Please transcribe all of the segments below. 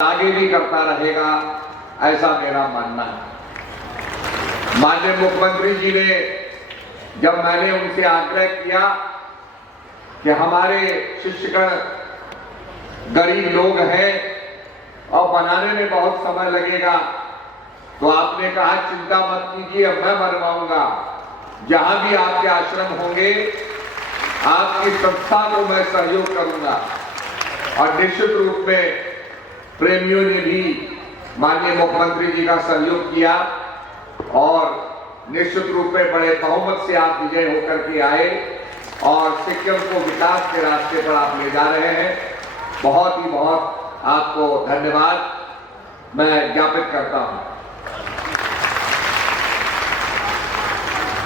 आगे भी करता रहेगा, ऐसा मेरा मानना है। माननीय मुख्यमंत्री जी ने, जब मैंने उनसे आग्रह किया कि हमारे शिक्षकगण गरीब लोग हैं और बनाने में बहुत समय लगेगा, तो आपने कहा चिंता मत कीजिए, मैं बनवाऊंगा। जहां भी आपके आश्रम होंगे, आपकी संस्था को मैं सहयोग करूंगा। और निश्चित रूप में प्रेमियों ने भी माननीय मुख्यमंत्री जी का सहयोग किया और निश्चित रूप में बड़े बहुमत से आप विजय होकर के आए और सिक्किम को विकास के रास्ते पर आप ले जा रहे हैं। बहुत ही बहुत आपको धन्यवाद मैं ज्ञापित करता हूं।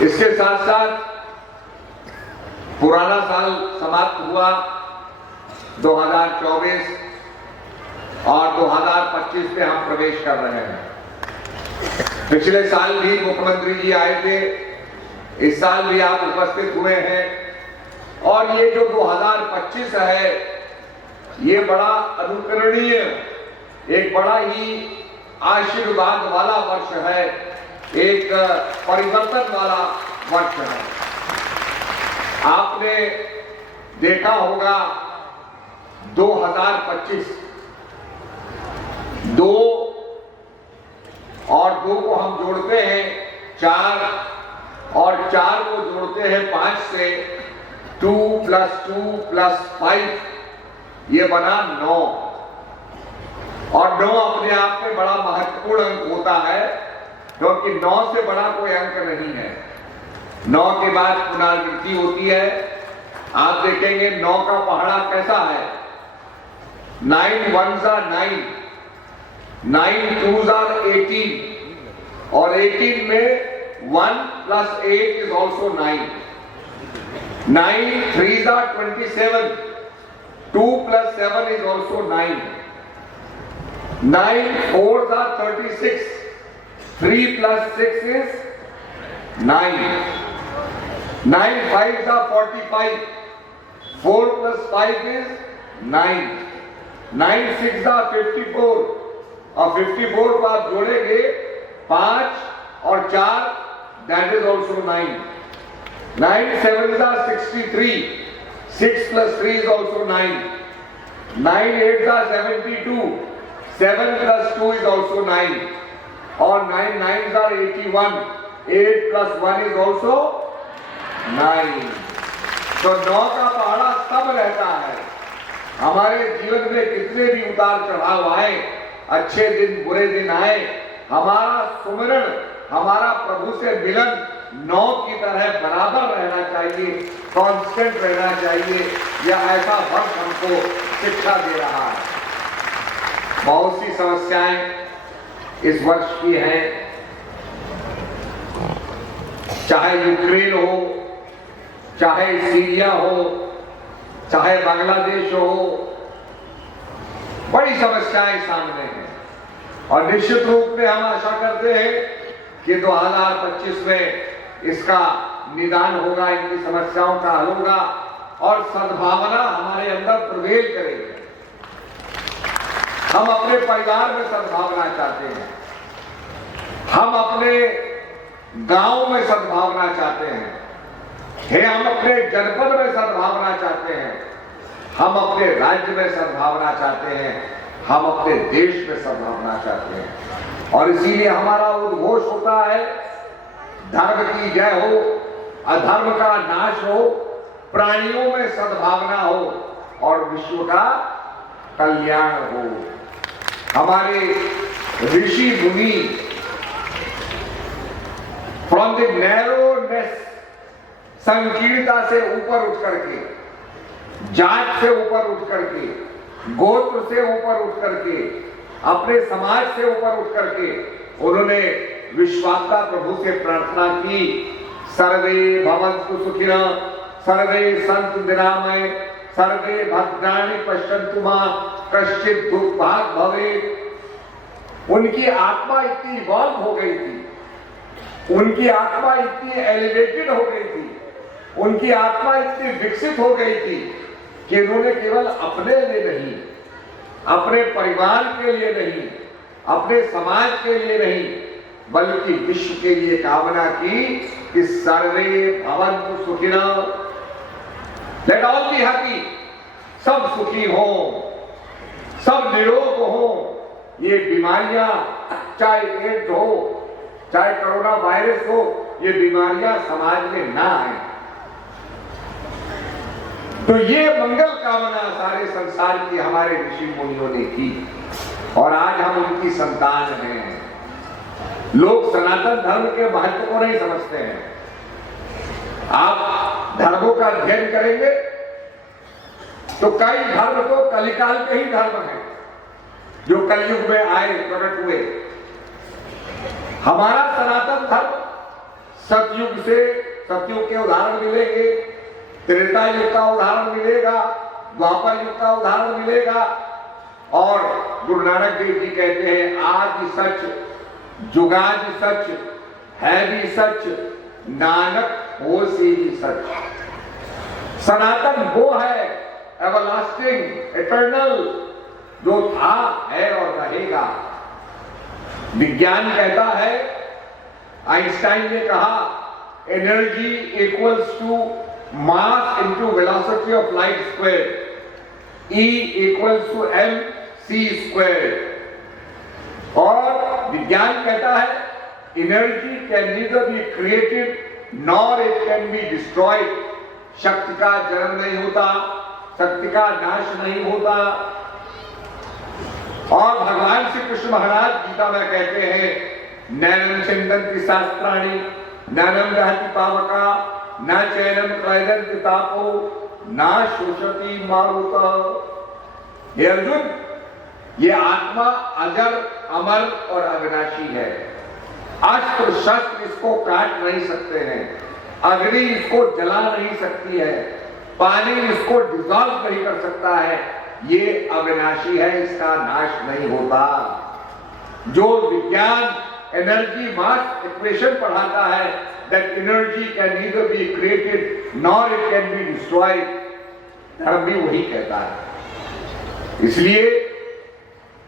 इसके साथ साथ पुराना साल समाप्त हुआ 2024 और 2025 में हम प्रवेश कर रहे हैं। पिछले साल भी मुख्यमंत्री जी आए थे, इस साल भी आप उपस्थित हुए हैं और ये जो 2025 है, ये बड़ा अनुकरणीय, एक बड़ा ही आशीर्वाद वाला वर्ष है, एक परिवर्तन वाला वर्ष है। आपने देखा होगा 2025 2 और 2 को हम जोड़ते हैं 4 और 4 को जोड़ते हैं 5 से 2 + 2 + 5 ये बना 9। और 9 अपने आप में बड़ा महत्वपूर्ण अंक होता है, क्योंकि 9 से बड़ा कोई अंक नहीं है। 9 के बाद पुनरावृत्ति होती है। आप देखेंगे 9 का पहाड़ा कैसा है। 9 1s are 9, 9 2s are 18 और 18 में 1 + 8 is also 9, 9 3s are 27, 2 + 7 is also 9, 9 4s are 36, 3 + 6 is 9, 9 5s are 45, 4 + 5 is 9, 9 6s are 54 और 54 को आप जोड़ेंगे 5 और 4, that is also 9, 9 7s are 63, 6 + 3 is also 9, 9 8s are 72, 7 + 2 is also 9 और 9 9s are 81, 8 + 1 is also 9। तो 9 का पहाड़ा तब रहता है। हमारे जीवन में कितने भी उतार चढ़ाव आए, अच्छे दिन बुरे दिन आए, हमारा सुमिरन, हमारा प्रभु से मिलन 9 की तरह बराबर रहना चाहिए, कांस्टेंट रहना चाहिए। यह ऐसा वर्ष हमको शिक्षा दे रहा है। बहुत सी समस्याएं इस वर्ष की हैं, चाहे यूक्रेन हो, चाहे सीरिया हो, चाहे बांग्लादेश हो, बड़ी समस्याएं सामने हैं। और निश्चित रूप में हम आशा करते हैं कि 2025 में इसका निदान होगा, इनकी समस्याओं का हल होगा और सद्भावना हमारे अंदर प्रवेश करेगी। हम अपने परिवार में सद्भावना चाहते हैं, हम अपने गांव में सद्भावना चाहते हैं, हम अपने जनपद में सद्भावना चाहते हैं, हम अपने राज्य में सद्भावना चाहते हैं, हम अपने देश में सद्भावना चाहते हैं। और इसीलिए हमारा उद्घोष होता है, धर्म की जय हो, अधर्म का नाश हो, प्राणियों में सद्भावना हो और विश्व का कल्याण हो। हमारे ऋषि मुनि फ्रॉम द नैरोनेस, संकीर्णता से ऊपर उठ करके, जात से ऊपर उठ करके, गोत्र से ऊपर उठ करके, अपने समाज से ऊपर उठ करके उन्होंने विश्वात्ता प्रभु से प्रार्थना की, सर्वे भवन्तु सुखिनः, सर्वे सन्तु निरामय, सर्वे भद्राणि पश्यन्तु मा कश्चित् दुर्भाग् भवेत्। उनकी आत्मा इतनी इवॉल्व हो गई थी, उनकी आत्मा इतनी एलिवेटेड हो गई थी, उनकी आत्मा इतनी विकसित हो गई थी कि उन्होंने केवल अपने लिए नहीं, अपने परिवार के लिए नहीं, अपने समाज के लिए नहीं, बल्कि विश्व के लिए कामना की कि सर्वे भवन्तु सुखिनः, लेट ऑल बी हैप्पी, सब सुखी हो, सब निरोग हो, ये बीमारियां चाहे एड्स हो, चाहे कोरोना वायरस हो, ये बीमारियां समाज में ना आए। तो ये मंगल कामना सारे संसार की हमारे ऋषि मुनियों ने की और आज हम उनकी संतान हैं। लोग सनातन धर्म के महत्व को नहीं समझते हैं। आप धर्मों का अध्ययन करेंगे तो कई धर्म तो कलिकाल के ही धर्म हैं जो कलयुग में आए, प्रकट हुए। हमारा सनातन धर्म सतयुग से, सतयुग के उदाहरण मिलेंगे, त्रेता युग का उदाहरण मिलेगा, द्वापर युग का उदाहरण मिलेगा और गुरु नानक देव जी कहते हैं आज सच, जुगाज सच, है भी सच, नानक हो से भी सच। सनातन वो है एवरलास्टिंग, इटर्नल, जो था, है और रहेगा। विज्ञान कहता है, आइंस्टाइन ने कहा energy equals to mass into velocity of light square, E equals to mc square. और विज्ञान कहता है energy can neither be created nor it can be destroyed. शक्ति का जन्म नहीं होता, शक्ति का नाश नहीं होता। और भगवान श्री कृष्ण महाराज गीता में कहते हैं नैनं छिन्दन्ति शास्त्राणि, नैनं दहति पावका, न चैनं क्लेदन्ति तापो, न शोषति मारुतः। हे अर्जुन, ये आत्मा अजर, अमर और अविनाशी है। अस्त्र शस्त्र इसको काट नहीं सकते हैं, अग्नि इसको जला नहीं सकती है, पानी इसको डिसॉल्व नहीं कर सकता है। ये अविनाशी है, इसका नाश नहीं होता। जो विज्ञान एनर्जी मास इक्वेशन पढ़ाता है that energy can neither be created nor it can be destroyed, धर्म भी वही कहता है। इसलिए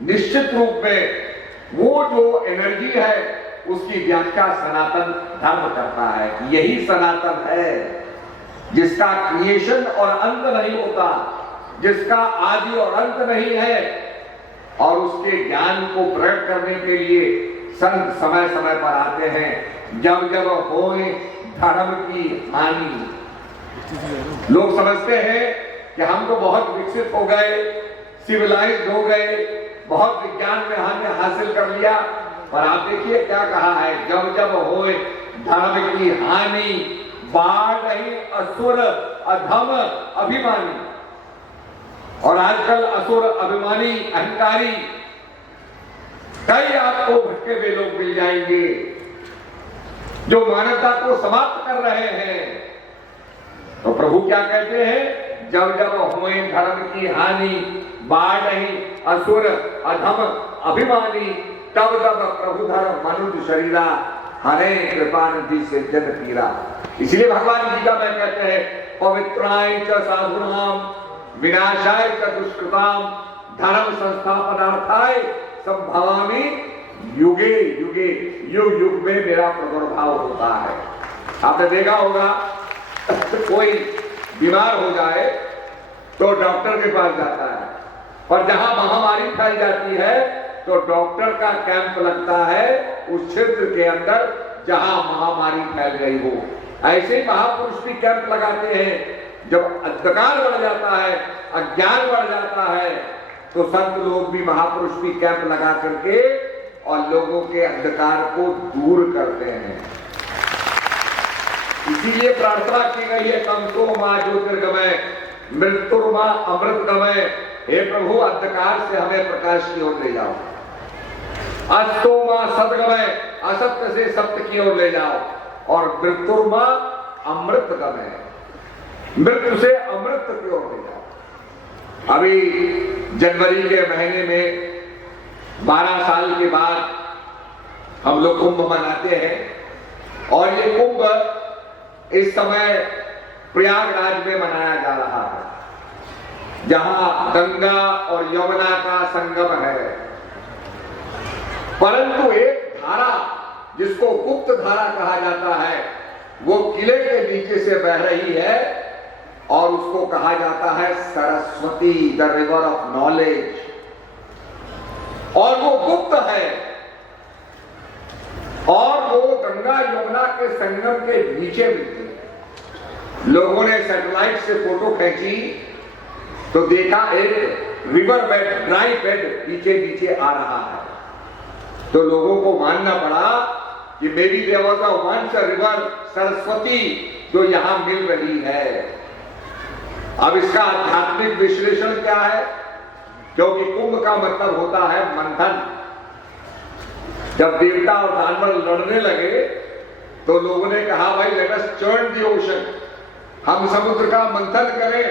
निश्चित रूप में वो जो एनर्जी है उसकी व्याख्या सनातन धर्म करता है कि यही सनातन है जिसका क्रिएशन और अंत नहीं होता, जिसका आदि और अंत नहीं है। और उसके ज्ञान को प्रकट करने के लिए संत समय समय पर आते हैं। जब जब होए धर्म की हानि, लोग समझते हैं कि हम तो बहुत विकसित हो गए, सिविलाइज्ड हो गए, बहुत विज्ञान में हमने हासिल कर लिया। पर आप देखिए क्या कहा है, जब जब होए धर्म की हानि, बाढ़ नहीं असुर अधम अभिमानी। और आजकल असुर, अभिमानी, अहंकारी कई आपको भटके हुए लोग मिल जाएंगे जो मानवता को समाप्त कर रहे हैं। तो प्रभु क्या कहते हैं, जब जब हुए धर्म की हानि, बाढ़ नहीं असुर अधम अभिमानी, तब तब प्रभु धर्म मनुष्य शरीरा, हरे कृपा निधि से जन पीरा। इसलिए भगवान गीता में कहते हैं पवित्राय च साधुनाम, विनाशाय च दुष्कृताम, धर्म संस्थापनार्थाय संभवामि युगे युगे। युग युग में मेरा प्रादुर्भाव होता है। आपने देखा होगा कोई बीमार हो जाए तो डॉक्टर के पास जाता है, और जहां महामारी फैल जाती है तो डॉक्टर का कैंप लगता है उस क्षेत्र के अंदर जहां महामारी फैल गई हो। ऐसे ही महापुरुष भी कैंप लगाते हैं। जब अंधकार बढ़ जाता है, अज्ञान बढ़ जाता है, तो संत लोग भी, महापुरुष भी कैंप लगा करके और लोगों के अंधकार को दूर करते हैं। इसीलिए प्रार्थना की गई है तमसो मां ज्योतिर्गमय, मृत्युर्मा अमृतगमय। हे प्रभु, अंधकार से हमें प्रकाश की ओर ले जाओ। अस्तो मां सतगमय, असत्य से सत्य की ओर ले जाओ। और मृत्युर्मा अमृतगमय, मृत्यु से अमृत की ओर ले जाओ। अभी जनवरी के महीने में 12 साल के बाद हम लोग कुंभ मनाते हैं, और ये कुंभ इस समय प्रयागराज में मनाया जा रहा है। जहां गंगा और यमुना का संगम है। परंतु एक धारा जिसको गुप्त धारा कहा जाता है वो किले के नीचे से बह रही है और उसको कहा जाता है Saraswati, the river of knowledge. और वो गुप्त है और वो गंगा यमुना के संगम के नीचे मिलती है। लोगों ने सैटेलाइट से फोटो खींची तो देखा एक रिवर बेड, ड्राई बेड नीचे नीचे आ रहा है। तो लोगों को मानना पड़ा कि मेरी देवर का वंश रिवर सरस्वती जो यहां मिल रही है। अब इसका आध्यात्मिक विश्लेषण क्या है? क्योंकि कुंभ का मतलब होता है मंथन। जब देवता और दानव लड़ने लगे तो लोगों ने कहा भाई let us churn the ocean, हम समुद्र का मंथन करें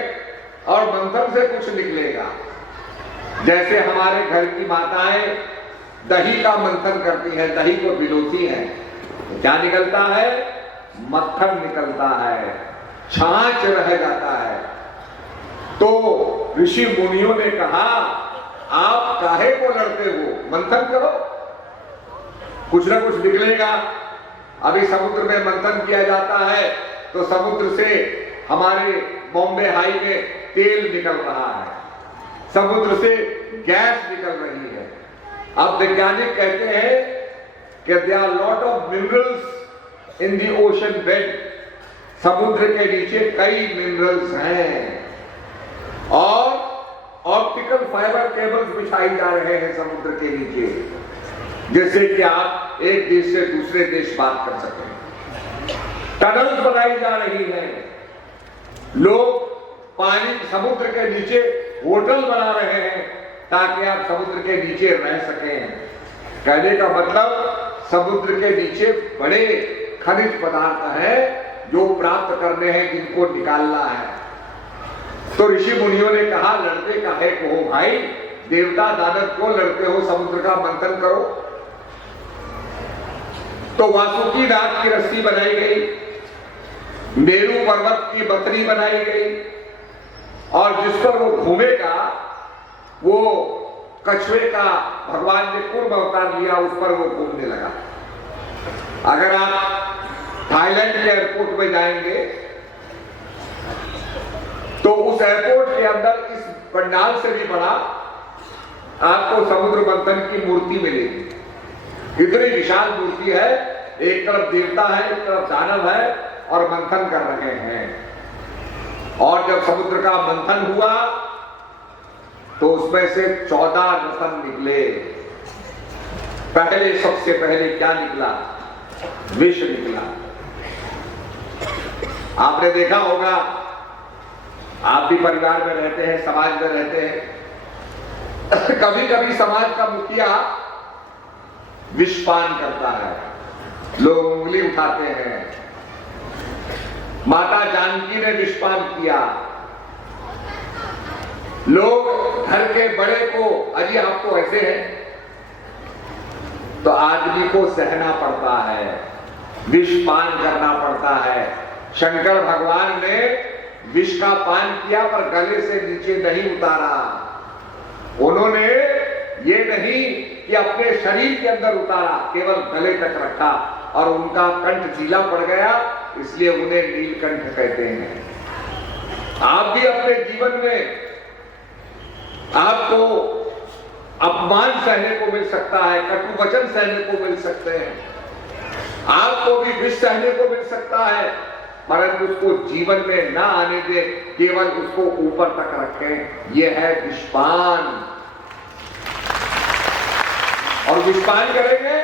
और मंथन से कुछ निकलेगा। जैसे हमारे घर की माताएं दही का मंथन करती हैं, दही को भिगोती हैं, तो क्या निकलता है? मक्खन निकलता है, छाछ रह जाता है। तो ऋषि मुनियों ने कहा आप काहे को लड़ते हो, मंथन करो, कुछ ना कुछ निकलेगा। अभी समुद्र में मंथन किया जाता है तो समुद्र से हमारे बॉम्बे हाई में तेल निकल रहा है, समुद्र से गैस निकल रही है। अब वैज्ञानिक कहते हैं कि there are lot of minerals in the ocean bed. समुद्र के नीचे कई मिनरल्स हैं और ऑप्टिकल फाइबर केबल्स बिछाई जा रहे हैं समुद्र के नीचे, जिससे कि आप एक देश से दूसरे देश बात कर सकें। टनल्स बनाई जा रही हैं, लोग पानी समुद्र के नीचे होटल बना रहे हैं ताकि आप समुद्र के नीचे रह सकें। कहने का मतलब समुद्र के नीचे बड़े खनिज पदार्थ हैं जो प्राप्त करने हैं, जिनको निकालना है। तो ऋषि मुनियों ने कहा लड़ते काहे को हो भाई, देवता दानव को लड़ते हो, समुद्र का मंथन करो। तो वासुकी नाग की रस्सी बनाई गई, मेरू पर्वत की बकरी बनाई गई और जिस पर वो घूमेगा वो कछुए का भगवान ने कूर्म अवतार लिया, उस पर वो घूमने लगा। अगर आप थाईलैंड के एयरपोर्ट में जाएंगे तो उस एयरपोर्ट के अंदर इस पंडाल से भी बड़ा आपको समुद्र मंथन की मूर्ति मिलेगी। इतनी विशाल मूर्ति है, एक तरफ देवता है, एक तरफ दानव है और मंथन कर रहे हैं। और जब समुद्र का मंथन हुआ तो उसमें से 14 रत्न निकले। पहले सबसे पहले क्या निकला? विष निकला। आपने देखा होगा, आप भी परिवार में रहते हैं, समाज में रहते हैं, कभी कभी समाज का मुखिया विषपान करता है, लोग उंगली उठाते हैं। माता जानकी ने विषपान किया, लोग घर के बड़े को अजी आप तो ऐसे हैं, तो आदमी को सहना पड़ता है, विषपान करना पड़ता है। शंकर भगवान ने विष का पान किया पर गले से नीचे नहीं उतारा। उन्होंने ये नहीं कि अपने शरीर के अंदर उतारा, केवल गले तक रखा और उनका कंठ ढीला पड़ गया, इसलिए उन्हें नीलकंठ कहते हैं। आप भी अपने जीवन में आपको अपमान सहने को मिल सकता है, कटु वचन सहने को मिल सकते हैं, आपको भी विष सहने को मिल सकता है, परंतु उसको जीवन में ना आने दे, केवल उसको ऊपर तक रखें। यह है विषपान। और विषपान करेंगे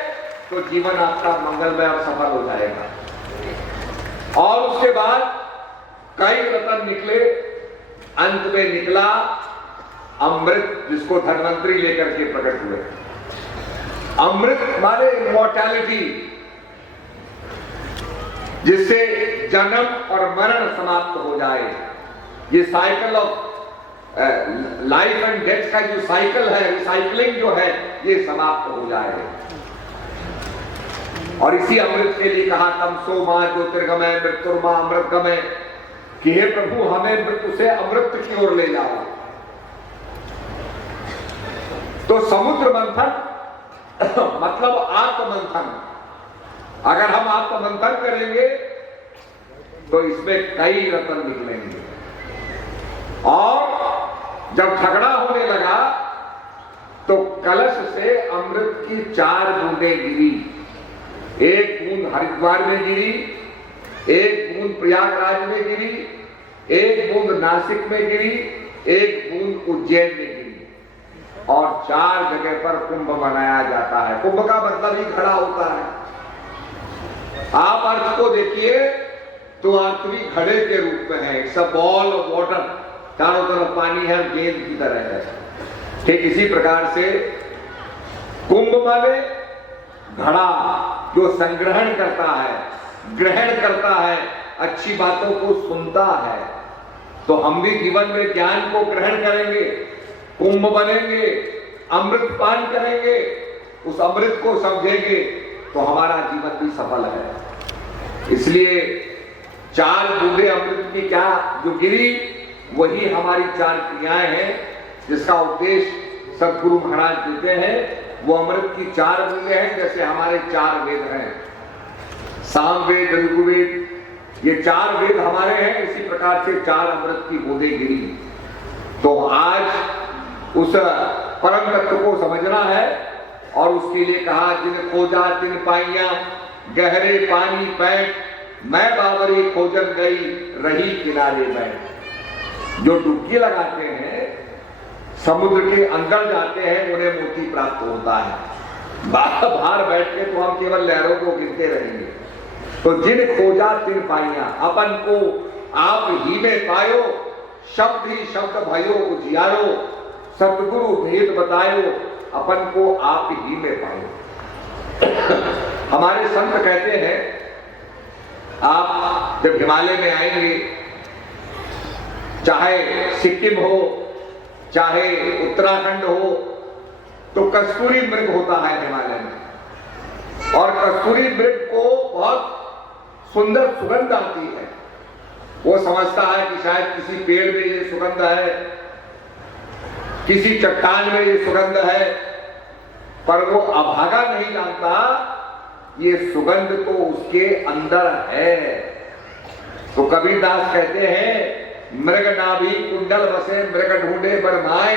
तो जीवन आपका मंगलमय और सफल हो जाएगा। और उसके बाद कई रत्न निकले, अंत में निकला अमृत, जिसको धन्वंतरी लेकर के प्रकट हुए। अमृत माने इमॉर्टैलिटी, जिससे जन्म और मरण समाप्त हो जाए। ये cycle of life and death का जो साइकिल है, रिसाइकलिंग जो है, ये समाप्त हो जाए। और इसी अमृत के लिए कहा तमसो मां ज्योतिर्गमय मृत्युर्मा अमृतगमय, कि हे प्रभु हमें मृत्यु से अमृत की ओर ले जाओ। तो समुद्र मंथन मतलब आत्ममंथन। अगर हम आत्ममंथन करेंगे तो इसमें कई रत्न निकलेंगे। और जब झगड़ा होने लगा तो कलश से अमृत की 4 बूंदें गिरी। एक बूंद हरिद्वार में गिरी, एक बूंद प्रयागराज में गिरी, एक बूंद नासिक में गिरी, एक बूंद उज्जैन में गिरी। और 4 जगह पर कुंभ मनाया जाता है। कुंभ का मतलब ही घड़ा होता है। आप अर्थ को देखिए तो अर्थ भी घड़े के रूप में है। It's a ball of water, चारों तरफ पानी है, गेंद की तरह है। ठीक इसी प्रकार से कुंभ माने घड़ा जो संग्रहण करता है, ग्रहण करता है, अच्छी बातों को सुनता है। तो हम भी जीवन में ज्ञान को ग्रहण करेंगे, कुंभ बनेंगे, अमृत पान करेंगे, उस अमृत को समझेंगे तो हमारा जीवन भी सफल है। इसलिए 4 बूंदे अमृत की क्या जो गिरी, वही हमारी 4 क्रियाएं हैं जिसका उपदेश सदगुरु महाराज देते हैं। वो अमृत की 4 बूंदे हैं, जैसे हमारे 4 वेद हैं, सामवेद, ऋग्वेद, ये 4 वेद हमारे हैं। इसी प्रकार से 4 अमृत की बूंदे गिरी। तो आज उस परम तत्व को समझना है और उसके लिए कहा जिन खोजा तिन पाइया, गहरे पानी पैठ, मैं बाबरी खोजन गई रही किनारे में। जो डुबकी लगाते हैं, समुद्र के अंदर जाते हैं, उन्हें मोती प्राप्त होता है। बाहर बैठ के तो हम केवल लहरों को गिनते रहेंगे। तो जिन खोजा तिन पाइया, अपन को आप ही में पायो, शब्द ही शब्द भयो उजियारो, सतगुरु भेद बतायो, अपन को आप ही में पायो। हमारे संत कहते हैं, आप जब हिमालय में आएंगे, चाहे सिक्किम हो, चाहे उत्तराखंड हो, तो कस्तूरी मृग होता है हिमालय में। और कस्तूरी मृग को बहुत सुंदर सुगंध आती है। वो समझता है कि शायद किसी पेड़ में ये सुगंध है, किसी चट्टान में ये सुगंध है, पर वो अभागा नहीं जानता ये सुगंध तो उसके अंदर है। तो कबीरदास कहते हैं, मृग नाभि कुंडल बसे मृग ढूंढे बरमाए,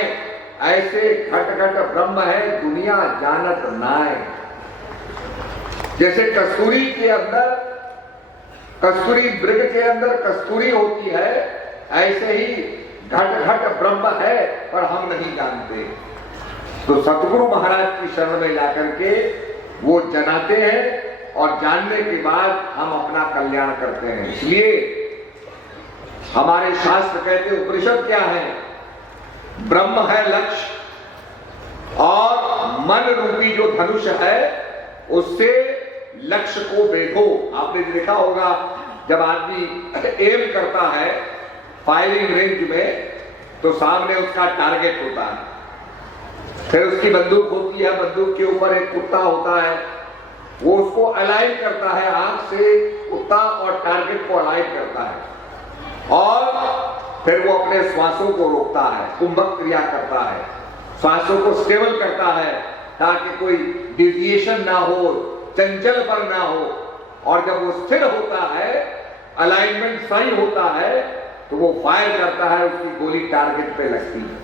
ऐसे घट घट ब्रह्म है दुनिया जानत नाय। जैसे कस्तूरी के अंदर, कस्तूरी मृग के अंदर कस्तूरी होती है, ऐसे ही घट घट ब्रह्म है पर हम नहीं जानते। तो सतगुरु महाराज की शरण में जाकर के वो जनाते हैं और जानने के बाद हम अपना कल्याण करते हैं। इसलिए हमारे शास्त्र कहते, उपनिषद क्या है? ब्रह्म है लक्ष्य और मन रूपी जो धनुष है उससे लक्ष्य को बेधो। आपने देखा होगा जब आदमी एम करता है फायरिंग रेंज में, तो सामने उसका टारगेट होता है, फिर उसकी बंदूक होती है, बंदूक के ऊपर एक कुत्ता होता है, वो उसको अलाइन करता है, आंख से कुत्ता और टारगेट को अलाइन करता है, और फिर वो अपने श्वासों को रोकता है, कुंभक क्रिया करता है, श्वासों को स्टेबल करता है ताकि कोई डिविएशन ना हो, चंचल पर ना हो। और जब वो स्थिर होता है, अलाइनमेंट सही होता है, तो वो फायर करता है, उसकी गोली टारगेट पे लगती है।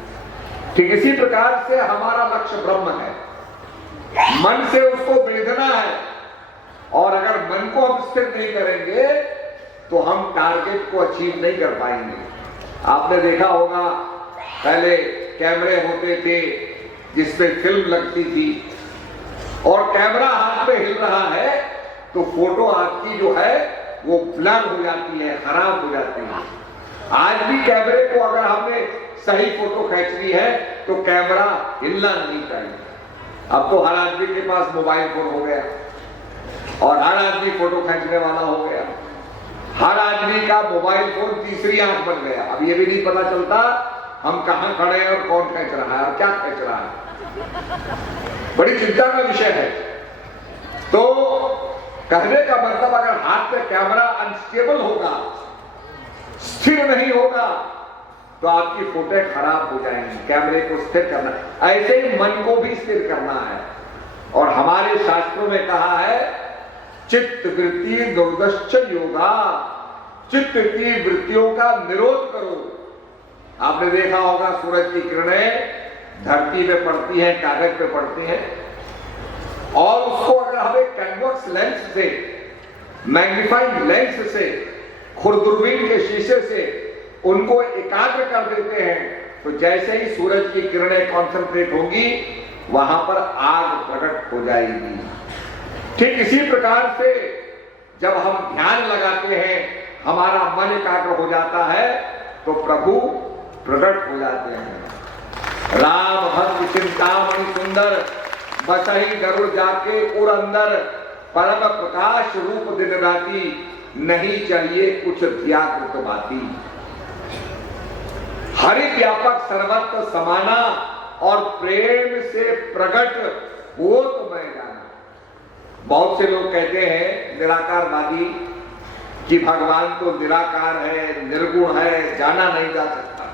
ठीक इसी प्रकार से हमारा लक्ष्य ब्रह्म है, मन से उसको बेधना है। और अगर मन को हम स्थिर नहीं करेंगे तो हम टारगेट को अचीव नहीं कर पाएंगे। आपने देखा होगा पहले कैमरे होते थे जिसमें फिल्म लगती थी, और कैमरा हाथ में हिल रहा है तो फोटो आपकी जो है वो ब्लर हो जाती है, खराब हो जाती है। आज भी कैमरे को अगर हमने सही फोटो खींचनी है तो कैमरा हिलना नहीं चाहिए। अब तो हर आदमी के पास मोबाइल फोन हो गया और हर आदमी फोटो खींचने वाला हो गया। हर आदमी का मोबाइल फोन तीसरी आंख बन गया। अब ये भी नहीं पता चलता हम कहां खड़े हैं और कौन खींच रहा है और क्या खींच रहा है। बड़ी चिंता का विषय है। तो कहने का मतलब, अगर हाथ में कैमरा अनस्टेबल होगा, स्थिर नहीं होगा, तो आपकी फोटो खराब हो जाएंगी। कैमरे को स्थिर करना, ऐसे ही मन को भी स्थिर करना है। और हमारे शास्त्रों में कहा है चित्त वृत्ति दुर्दश्च योगा, चित्त की वृत्तियों का निरोध करो। आपने देखा होगा सूरज की किरणें धरती पे पड़ती हैं, कागज पे पड़ती हैं, और उसको अगर हम एक कन्वर्स लेंस से, मैग्नीफाइंग लेंस से, खुरदुरबीन के शीशे से उनको एकाग्र कर देते हैं, तो जैसे ही सूरज की किरणें कॉन्सेंट्रेट होंगी वहां पर आग प्रकट हो जाएगी। ठीक इसी प्रकार से जब हम ध्यान लगाते हैं, हमारा मन एकाग्र हो जाता है, तो प्रभु प्रकट हो जाते हैं। राम भक्त चिंतामणि सुंदर, बसहि गरुड़ जाके उर अंदर, परम प्रकाश रूप दिन राती, नहीं चाहिए कुछ व्याकृत बाती। हरि व्यापक सर्वत्र समाना, और प्रेम से प्रकट हो तो मैं जाना। बहुत से लोग कहते हैं निराकारवादी कि भगवान तो निराकार है, निर्गुण है, जाना नहीं जा सकता।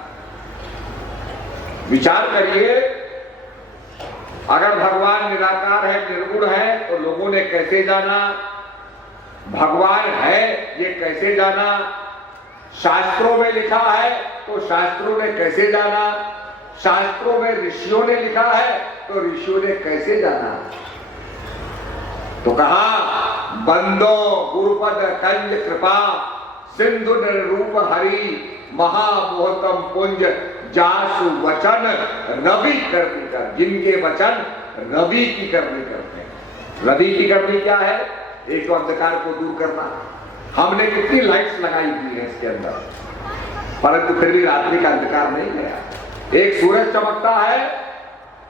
विचार करिए, अगर भगवान निराकार है, निर्गुण है, तो लोगों ने कैसे जाना? भगवान है ये कैसे जाना? शास्त्रों में लिखा है तो शास्त्रों ने कैसे जाना? शास्त्रों में ऋषियों ने लिखा है तो ऋषियों ने कैसे जाना? तो कहा बंदो गुरुपद कंज कृपा, सिंधु निर्रूप हरि, महामोहतम पुंज, जासु वचन रवि करनी कर। जिनके वचन रवि की करनी करते हैं। रवि की करनी क्या है? एक तो अंधकार को दूर करना। हमने कितनी लाइट्स लगाई हुई है इसके अंदर, परंतु फिर भी रात्रि का अंधकार नहीं गया। एक सूरज चमकता है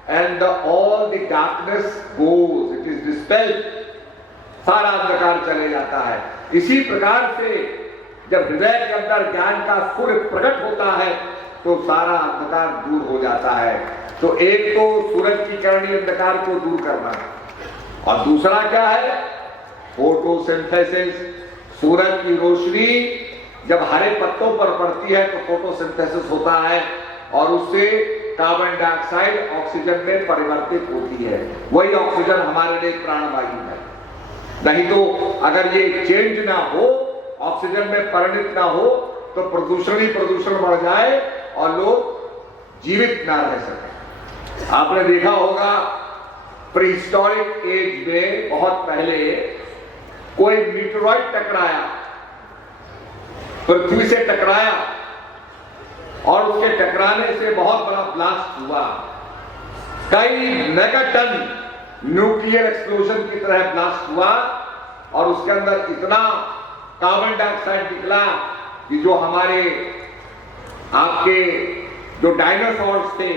and all the darkness goes, it is dispelled, सारा अंधकार चले जाता है। इसी प्रकार से जब हृदय के अंदर ज्ञान का सूर्य प्रकट होता है तो सारा अंधकार दूर हो जाता है। तो एक तो सूरज की किरणीय अंधकार को दूर करना, और दूसरा क्या है? फोटोसिंथेसिस। सूरज की रोशनी जब हरे पत्तों पर पड़ती है तो फोटोसिंथेसिस होता है, और उससे कार्बन डाइऑक्साइड ऑक्सीजन में परिवर्तित होती है। वही ऑक्सीजन हमारे लिए प्राणवायु है। नहीं तो अगर ये चेंज ना हो, ऑक्सीजन में परिणित ना हो, तो प्रदूषण ही प्रदूषण बढ़ जाए और लोग जीवित ना रह सके। आपने देखा होगा प्रीहिस्टोरिक एज में बहुत पहले कोई मीटरॉइड टकराया, पृथ्वी से टकराया, और उसके टकराने से बहुत बड़ा ब्लास्ट हुआ। कई मेगाटन न्यूक्लियर एक्सप्लोजन की तरह ब्लास्ट हुआ, और उसके अंदर इतना कार्बन डाइऑक्साइड निकला कि जो हमारे आपके जो डायनासोर्स थे,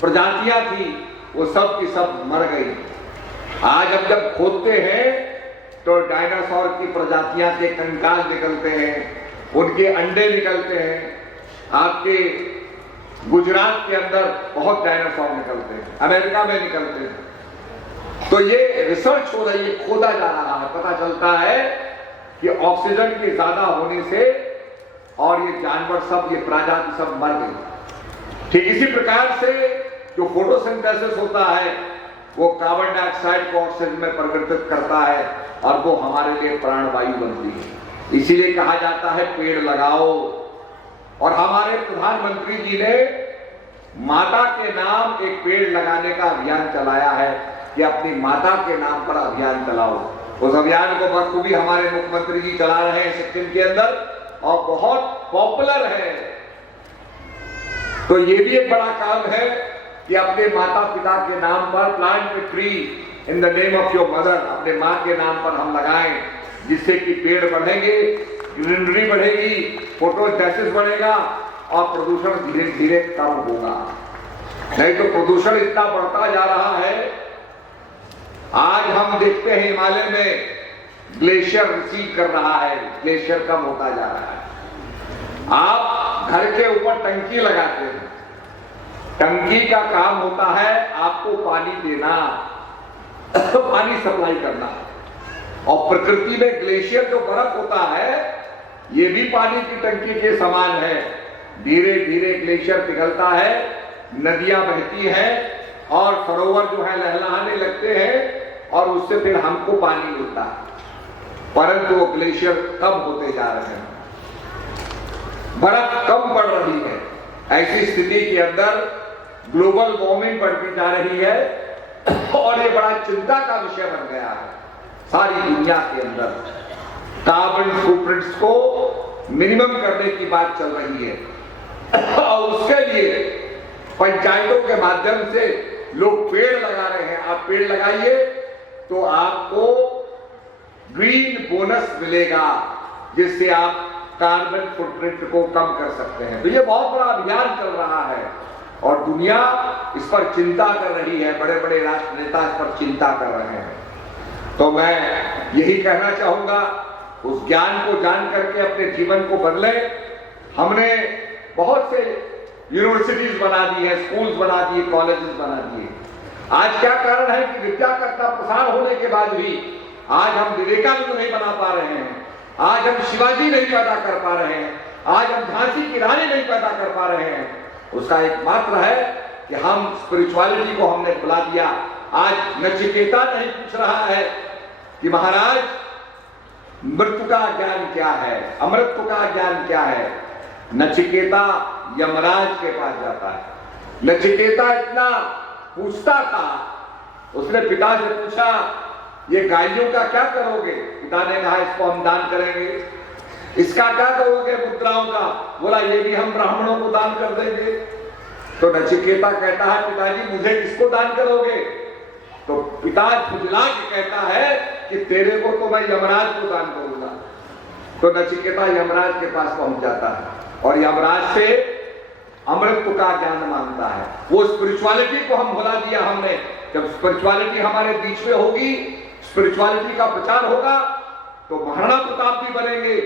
प्रजातियां थी, वो सब की सब मर गई। आज अब जब खोदते हैं तो डायनासोर की प्रजातियां के कंकाल निकलते हैं, उनके अंडे निकलते हैं। आपके गुजरात के अंदर बहुत डायनासोर निकलते हैं, अमेरिका में निकलते हैं। तो ये रिसर्च हो रही है, खोदा जा रहा है, पता चलता है कि ऑक्सीजन के ज्यादा होने से और ये जानवर सब, ये प्रजाति सब मर गई। ठीक इसी प्रकार से जो फोटोसिंथेसिस होता है वो कार्बन डाइऑक्साइड को ऑक्सीजन में परिवर्तित करता है, और वो हमारे लिए प्राणवायु बनती है। इसीलिए कहा जाता है पेड़ लगाओ। और हमारे प्रधानमंत्री जी ने माता के नाम एक पेड़ लगाने का अभियान चलाया है कि अपनी माता के नाम पर अभियान चलाओ। उस अभियान को बखूबी हमारे मुख्यमंत्री जी चला रहे हैं सिक्किम के अंदर, और बहुत पॉपुलर है। तो ये भी एक बड़ा काम है कि अपने माता पिता के नाम पर plant a tree in the name of your mother, अपने माँ के नाम पर हम लगाएं, जिससे कि पेड़ बढ़ेंगे, ग्रीनरी बढ़ेगी, फोटोसिंथेसिस बढ़ेगा, और प्रदूषण धीरे धीरे कम होगा। नहीं तो प्रदूषण इतना बढ़ता जा रहा है। आज हम देखते हैं हिमालय में ग्लेशियर रिसीड कर रहा है, ग्लेशियर कम होता जा रहा है। आप घर के ऊपर टंकी लगाते हैं, टंकी का काम होता है आपको पानी देना, पानी सप्लाई करना। और प्रकृति में ग्लेशियर जो बर्फ होता है ये भी पानी की टंकी के समान है। धीरे धीरे ग्लेशियर पिघलता है, नदियां बहती हैं और सरोवर जो है लहलहाने लगते हैं और उससे फिर हमको पानी मिलता है। परंतु वो ग्लेशियर कम होते जा रहे हैं, बर्फ कम पड़ रही है। ऐसी स्थिति के अंदर ग्लोबल वार्मिंग बढ़ती जा रही है और ये बड़ा चिंता का विषय बन गया है सारी दुनिया के अंदर। कार्बन फुटप्रिंट्स को मिनिमम करने की बात चल रही है और उसके लिए पंचायतों के माध्यम से लोग पेड़ लगा रहे हैं। आप पेड़ लगाइए तो आपको ग्रीन बोनस मिलेगा, जिससे आप कार्बन फुटप्रिंट को कम कर सकते हैं। तो ये बहुत बड़ा अभियान चल रहा है और दुनिया इस पर चिंता कर रही है, बड़े बड़े राष्ट्र नेता इस पर चिंता कर रहे हैं। तो मैं यही कहना चाहूंगा, उस ज्ञान को जान करके अपने जीवन को बदले। हमने बहुत से यूनिवर्सिटीज बना दी है, स्कूल्स बना दिए, कॉलेजेस बना दिए। आज क्या कारण है कि विद्या का इतना प्रसार होने के बाद भी आज हम विवेकानंद नहीं बना पा रहे हैं, आज हम शिवाजी नहीं पैदा कर पा रहे हैं, आज हम झांसी की रानी नहीं पैदा कर पा रहे हैं। उसका एकमात्र है कि हम स्पिरिचुअलिटी को हमने भुला दिया। आज नचिकेता नहीं पूछ रहा है कि महाराज मृत्यु का ज्ञान क्या है, अमृत का ज्ञान क्या है। नचिकेता यमराज के पास जाता है। नचिकेता इतना पूछता था, उसने पिता से पूछा ये गायों का क्या करोगे? पिता ने कहा इसको हम दान करेंगे। इसका क्या करोगे मुद्राओं का? बोला ये भी हम ब्राह्मणों को दान कर देंगे। तो नचिकेता कहता है पिताजी मुझे किसको दान करोगे? तो पिता फुजला के कहता है कि तेरे को तो मैं यमराज को दान करूंगा। तो नचिकेता यमराज के पास पहुंच जाता है और यमराज से अमृत का ज्ञान मांगता है। वो स्पिरिचुअलिटी को हम भुला दिया हमने। जब स्पिरिचुअलिटी हमारे बीच में होगी, स्पिरिचुअलिटी का प्रचार होगा, तो महाराणा प्रताप भी बनेंगे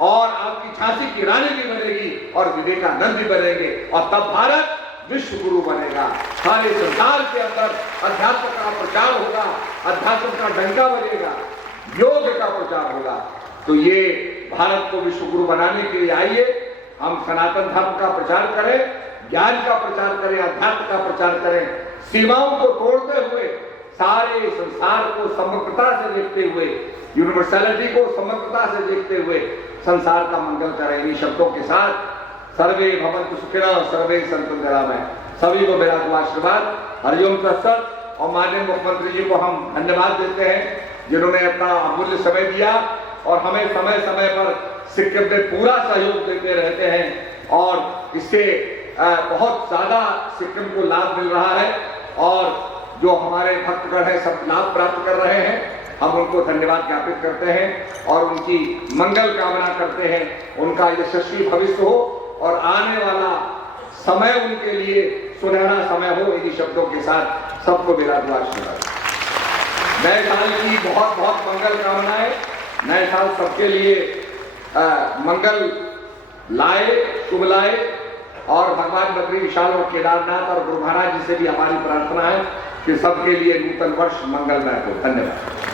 और आपकी झांसी की रानी भी बनेगी और विवेकानंद भी बनेंगे और तब भारत विश्व गुरु बनेगा। सारे संसार के अंदर अध्यात्म का प्रचार होगा, अध्यात्म का डंका बजेगा, योग का प्रचार होगा। तो ये भारत को विश्व गुरु बनाने के लिए आइए, हम सनातन धर्म का प्रचार करें, ज्ञान का प्रचार करें, अध्यात्म का प्रचार करें, सीमाओं को तोड़ते हुए सारे संसार को समग्रता से देखते हुए, यूनिवर्सलिटी को समग्रता से देखते हुए संसार का मंगल करें। इन शब्दों के साथ सर्वे भवन्तु सुखिनः सर्वे सन्तु निरामयाः। सभी को मेरा दुआ आशीर्वाद। हरिओम तत्सत। और माननीय मुख्यमंत्री जी को हम धन्यवाद देते हैं जिन्होंने अपना अमूल्य समय दिया और हमें समय समय पर सिक्किम में पूरा सहयोग देते रहते हैं और इससे बहुत ज्यादा सिक्किम को लाभ मिल रहा है और जो हमारे भक्तगण है सब लाभ प्राप्त कर रहे हैं। हम उनको धन्यवाद ज्ञापित करते हैं और उनकी मंगल कामना करते हैं, उनका यशस्वी भविष्य हो और आने वाला समय उनके लिए सुनहरा समय हो। इन्हीं शब्दों के साथ सबको मेरा दुआ आशीर्वाद। नए साल की बहुत बहुत मंगल कामनाएं। नए साल सबके लिए मंगल लाए, शुभ लाए और भगवान बद्री विशाल और केदारनाथ और गुरु महाराज जी से भी हमारी प्रार्थना है कि सबके लिए नूतन वर्ष मंगलमय हो। धन्यवाद।